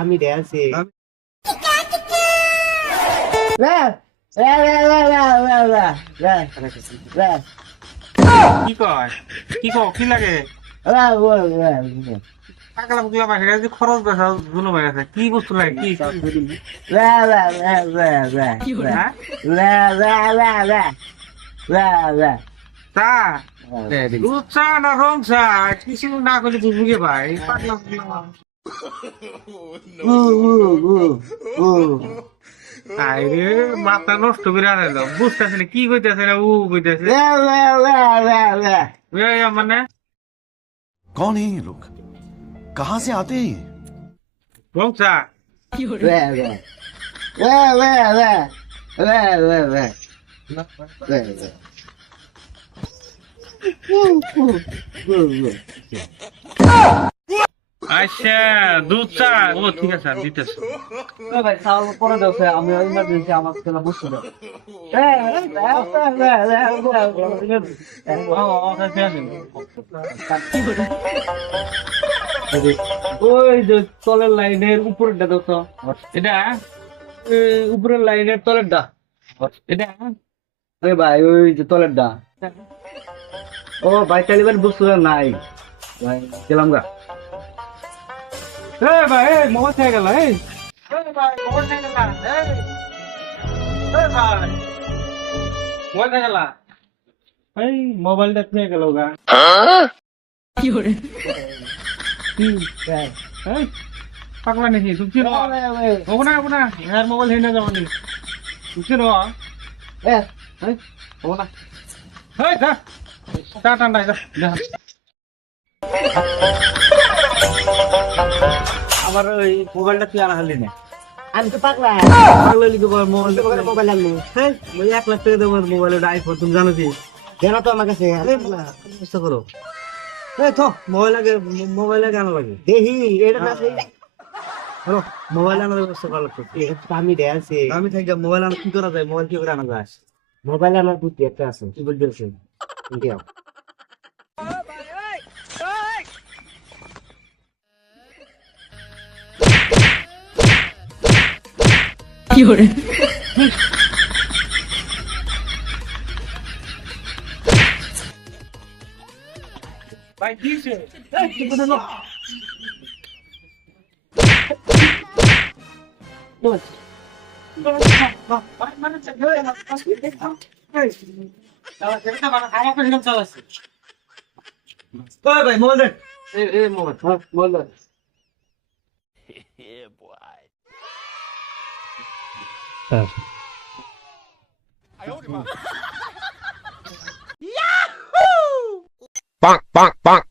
আমি দেখছি কি কয় কি কও কি লাগে পাগলা পাগলা মাসে গেছে খরচ বেচা দুনো ভাই আছে কি বস্তু লাগে কি চা দুধ চা না রং চা কিছু না করলে বুঝবি ভাই পাগলা পাগলা আরে মাথা নষ্ট করে আনাইলো বুঝতেছে না কি কইতেছে না ও কইতেছে মানে कौन है ये लोग कहाँ से आते हैं ये? রং চা আচ্ছা দুধ চা ও ঠিক আছে আর দিতেছে ভাই খাওয়ার পরে দেখছে আমি ইমার্জেন্সি আমার ছেলে বসে দাও ওই যে তলের লাইনের উপরেরটা দেখো এটা উপরের লাইনের তলেরটা এটা ভাই ওই যে তলেরটা ও ভাই চালিবার বস্তু নাই ভাই গেলাম গা ভাই মোবাইল থেকে গেল এই ভাই মোবাইল থেকে গেল ভাই মোবাইল থেকে গেল এই মোবাইলটা থেকে গেল গা কি করে এই পাগলা নাকি তুমি নো হবো না হ্যাঁ মোবাইল হেনে যাবো নি তুমি নো হবো না এই যা টাটা নাই যা আমার ওই মোবাইলটা তুই আনা হলি না আমি তো পাগলা পাগলা লিখে মোবাইল মোবাইল আনবো হ্যাঁ ওই 1 লাখ টাকা দেবো মোবাইলের আইফোন তুমি জানো কি কেন তো আমার কাছে চেষ্টা করো এই তো মোবাইল আগে আনা লাগে দেখি এটা না হ্যালো মোবাইল আনার ব্যবস্থা করা লাগতো আমি দেখছি আমি থাকি মোবাইল আনা কি করা যায় মোবাইল কি করে আনা যায় মোবাইল আমার বুদ্ধি একটা আছে কি বলতেছে দিও কি করে ভাই দিছে ভাই মোবাইল দে মোবাইল দে Bonk, bonk, bonk.